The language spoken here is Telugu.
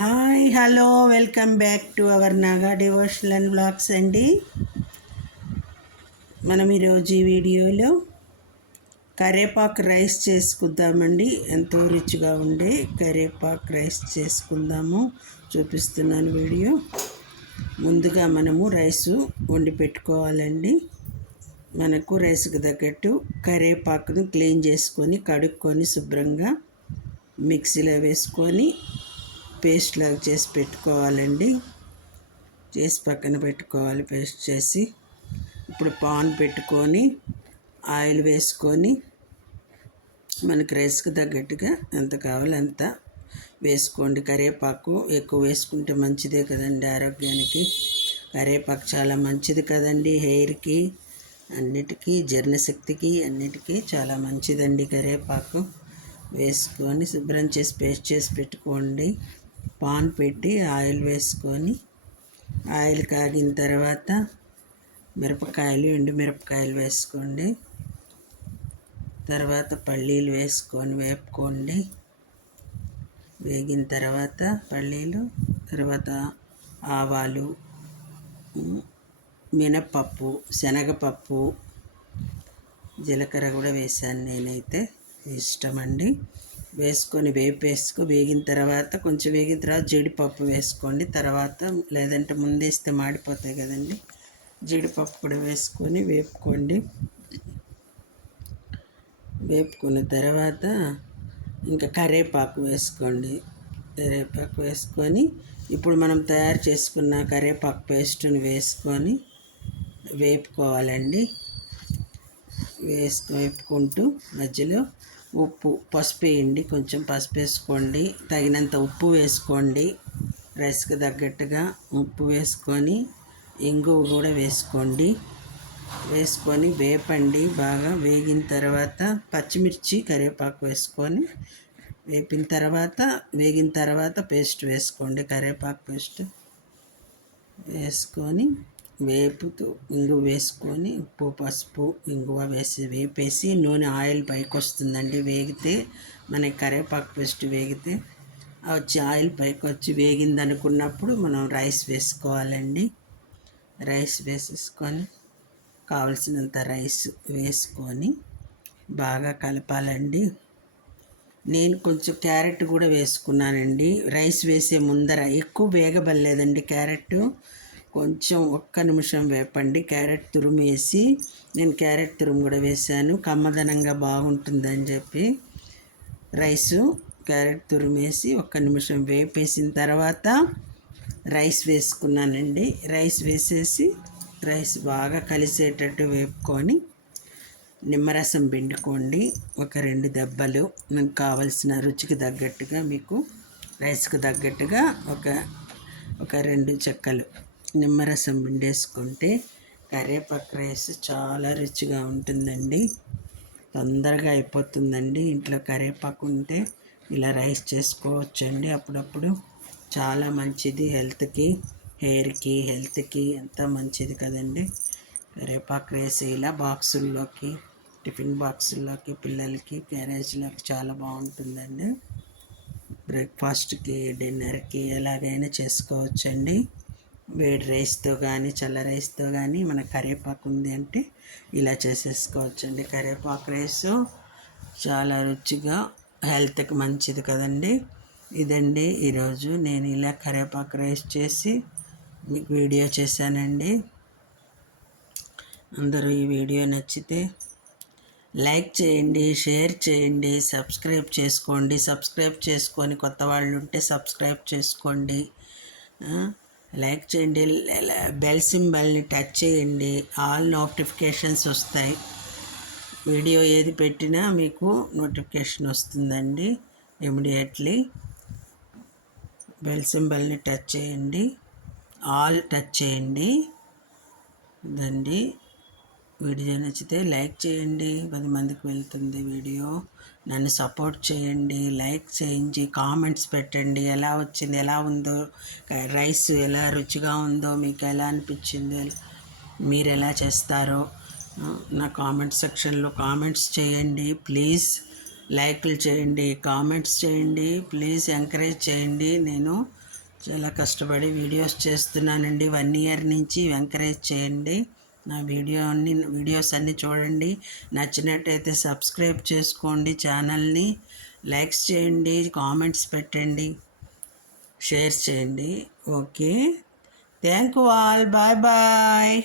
Hi hello welcome back to our Naga devotional blogs అండి. మనం ఈరోజు ఈ వీడియోలో కరేపాకు రైస్ చేసుకుందామండి. ఎంతో రుచిగా ఉండే కరేపాకు రైస్ చేసుకుందాము. చూపిస్తున్నాను వీడియో. ముందుగా మనము రైసు వండి పెట్టుకోవాలండి. మనకు రైస్కి తగ్గట్టు కరేపాకును క్లీన్ చేసుకొని కడుక్కొని శుభ్రంగా మిక్సీలో వేసుకొని పేస్ట్ లాగా చేసి పెట్టుకోవాలండి. చేసి పక్కన పెట్టుకోవాలి పేస్ట్ చేసి. ఇప్పుడు పాన్ పెట్టుకొని ఆయిల్ వేసుకొని మనకి రైస్కి తగ్గట్టుగా ఎంత కావాలో అంత వేసుకోండి. కరివేపాకు ఎక్కువ వేసుకుంటే మంచిదే కదండి ఆరోగ్యానికి. కరివేపాకు చాలా మంచిది కదండి హెయిర్కి అన్నిటికీ జీర్ణశక్తికి అన్నిటికీ చాలా మంచిదండి కరివేపాకు. వేసుకొని శుభ్రం చేసి పేస్ట్ చేసి పెట్టుకోండి. పాన్ పెట్టి ఆయిల్ వేసుకొని ఆయిల్ కాగిన తర్వాత మిరపకాయలు ఎండు మిరపకాయలు వేసుకోండి. తర్వాత పల్లీలు వేసుకొని వేపుకోండి. వేగిన తర్వాత పల్లీలు తర్వాత ఆవాలు మినప్పప్పు శనగపప్పు జీలకర్ర కూడా వేసాను నేనైతే. ఇష్టమండి. వేసుకొని వేపేసుకో వేగిన తర్వాత కొంచెం వేగిన తర్వాత జీడిపప్పు వేసుకోండి. తర్వాత లేదంటే ముందేస్తే మాడిపోతాయి కదండి. జీడిపప్పు కూడా వేసుకొని వేపుకోండి. వేపుకున్న తర్వాత ఇంకా కరేపాకు వేసుకోండి. కరివేపాకు వేసుకొని ఇప్పుడు మనం తయారు చేసుకున్న కరివేపాకు పేస్ట్ని వేసుకొని వేపుకోవాలండి. వేసుకు వేపుకుంటూ మధ్యలో ఉప్పు పసుపు వేయండి. కొంచెం పసుపు వేసుకోండి. తగినంత ఉప్పు వేసుకోండి. రైస్కి తగ్గట్టుగా ఉప్పు వేసుకొని ఇంగువ కూడా వేసుకోండి. వేసుకొని వేపండి. బాగా వేగిన తర్వాత పచ్చిమిర్చి కరివేపాకు వేసుకొని వేపిన తర్వాత వేగిన తర్వాత పేస్ట్ వేసుకోండి. కరివేపాకు పేస్ట్ వేసుకొని వేపుతూ ఇంగువ వేసుకొని ఉప్పు పసుపు ఇంగువ వేసి వేపేసి నూనె ఆయిల్ పైకి వస్తుందండి వేగితే మనకి కరివేపాకు పేస్ట్ వేగితే వచ్చి ఆయిల్ పైకి వచ్చి వేగింది అనుకున్నప్పుడు మనం రైస్ వేసుకోవాలండి. రైస్ వేసేసుకొని కావలసినంత రైస్ వేసుకొని బాగా కలపాలండి. నేను కొంచెం క్యారెట్ కూడా వేసుకున్నానండి. రైస్ వేసే ముందర ఎక్కువ వేగబడలేదండి క్యారెట్. కొంచెం ఒక్క నిమిషం వేపండి. క్యారెట్ తురుము వేసి నేను క్యారెట్ తురుము కూడా వేసాను కమ్మదనంగా బాగుంటుందని చెప్పి రైసు క్యారెట్ తురుము వేసి ఒక్క నిమిషం వేపేసిన తర్వాత రైస్ వేసుకున్నానండి. రైస్ వేసేసి రైస్ బాగా కలిసేటట్టు వేపుకొని నిమ్మరసం పిండుకోండి. ఒక రెండు దెబ్బలు మీకు కావలసిన రుచికి తగ్గట్టుగా మీకు రైస్కి తగ్గట్టుగా ఒక ఒక రెండు చెక్కలు నిమ్మరసం పిండేసుకుంటే కరివేపాకు రైస్ చాలా రుచిగా ఉంటుందండి. తొందరగా అయిపోతుందండి. ఇంట్లో కరివేపాకు ఉంటే ఇలా రైస్ చేసుకోవచ్చండి. అప్పుడప్పుడు చాలా మంచిది హెల్త్కి హెయిర్కి హెల్త్కి ఎంత మంచిది కదండి. కరివేపాకు రైస్ ఇలా బాక్సుల్లోకి టిఫిన్ బాక్సుల్లోకి పిల్లలకి క్యారేజ్లోకి చాలా బాగుంటుందండి. బ్రేక్ఫాస్ట్కి డిన్నర్కి ఎలాగైనా చేసుకోవచ్చండి. వేడి రైస్తో కానీ చల్ల రైస్తో కానీ మన కరివేపాకు ఉంది అంటే ఇలా చేసేసుకోవచ్చండి. కరివేపాకు రైస్ చాలా రుచిగా హెల్త్కి మంచిది కదండి. ఇదండి ఈరోజు నేను ఇలా కరివేపాకు రైస్ చేసి మీకు వీడియో చేశానండి. అందరూ ఈ వీడియో నచ్చితే లైక్ చేయండి షేర్ చేయండి సబ్స్క్రైబ్ చేసుకోండి. సబ్స్క్రైబ్ చేసుకొని కొత్త వాళ్ళు ఉంటే సబ్స్క్రైబ్ చేసుకోండి. లైక్ చేయండి బెల్ సింబల్ని టచ్ చేయండి ఆల్ నోటిఫికేషన్స్ వస్తాయి. వీడియో ఏది పెట్టినా మీకు నోటిఫికేషన్ వస్తుందండి ఇమీడియట్లీ. బెల్ సింబల్ని టచ్ చేయండి ఆల్ టచ్ చేయండి. దండి వీడియో నచ్చితే లైక్ చేయండి. పది మందికి వెళ్తుంది వీడియో. నన్ను సపోర్ట్ చేయండి లైక్ చేయించి కామెంట్స్ పెట్టండి. ఎలా వచ్చింది ఎలా ఉందో రైస్ ఎలా రుచిగా ఉందో మీకు ఎలా అనిపించిందో మీరు ఎలా చేస్తారో నా కామెంట్ సెక్షన్లో కామెంట్స్ చేయండి. ప్లీజ్ లైక్లు చేయండి కామెంట్స్ చేయండి. ప్లీజ్ ఎంకరేజ్ చేయండి. నేను చాలా కష్టపడి వీడియోస్ చేస్తున్నానండి. వన్ ఇయర్ నుంచి ఎంకరేజ్ చేయండి. నా వీడియోని వీడియోస్ అన్నీ చూడండి. నచ్చినట్టయితే సబ్స్క్రైబ్ చేసుకోండి ఛానల్ని. లైక్స్ చేయండి కామెంట్స్ పెట్టండి షేర్ చేయండి. Okay. Thank you all. Bye bye.